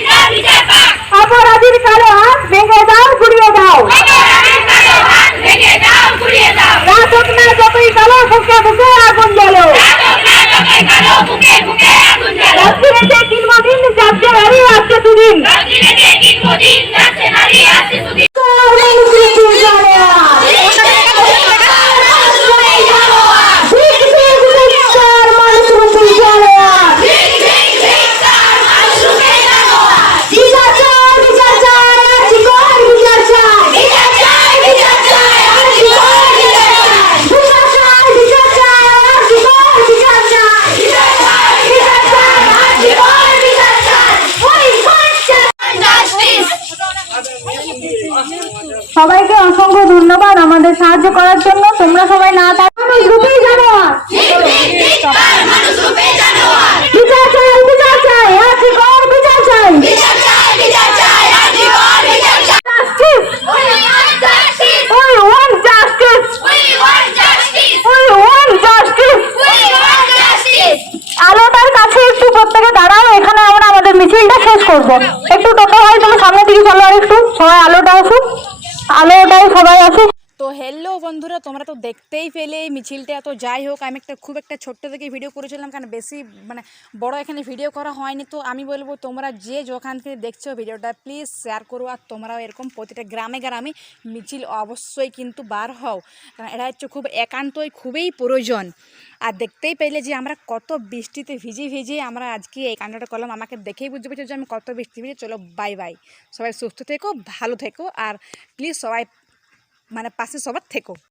অপরাধীদের পাক অপরাধীর কালো হাত ভেঙে দাও গুড়িয়ে দাও রাজক না যতই কালো ফুকে ফুকে সবাইকে অসংখ্য ধন্যবাদ আমাদের সাহায্য করার জন্য। তোমরা সবাই না থাকো রূপেই জানোয়ার। বিচার চাই বিচার চাই আজকে কর বিচার চাই justice we want justice we want justice আলোটার কাছে একটু প্রত্যেকে দাঁড়াও এখানে আমরা আমাদের মিছিলটা শেষ করব। আলোটাই সবাই আছে হ্যালো বন্ধুরা, তোমরা তো দেখতেই পেলে এই মিছিলটা। তো যাই হোক, আমি একটা খুব একটা ছোট্ট থেকে ভিডিও করেছিলাম, কারণ বেশি মানে বড় এখানে ভিডিও করা হয়নি। তো আমি বলব, তোমরা যে যেখান থেকে দেখছ ভিডিওটা প্লিজ শেয়ার করো আর তোমরাও এরকম প্রতিটা গ্রামে গ্রামে মিছিল অবশ্যই কিন্তু বার হও। কারণ এটা হচ্ছে খুব একান্তই, খুবই প্রয়োজন। আর দেখতেই পেলে যে আমরা কত বৃষ্টিতে ভিজে ভিজে আমরা আজকে এই কাণ্ডটা করলাম। আমাকে দেখেই বুঝতে পেরেছ যে আমি কত বৃষ্টি ভিজে। চলো বাই বাই সবাই সুস্থ থেকো, ভালো থেকো। আর প্লিজ সবাই মানে পাশে সবার থেকো।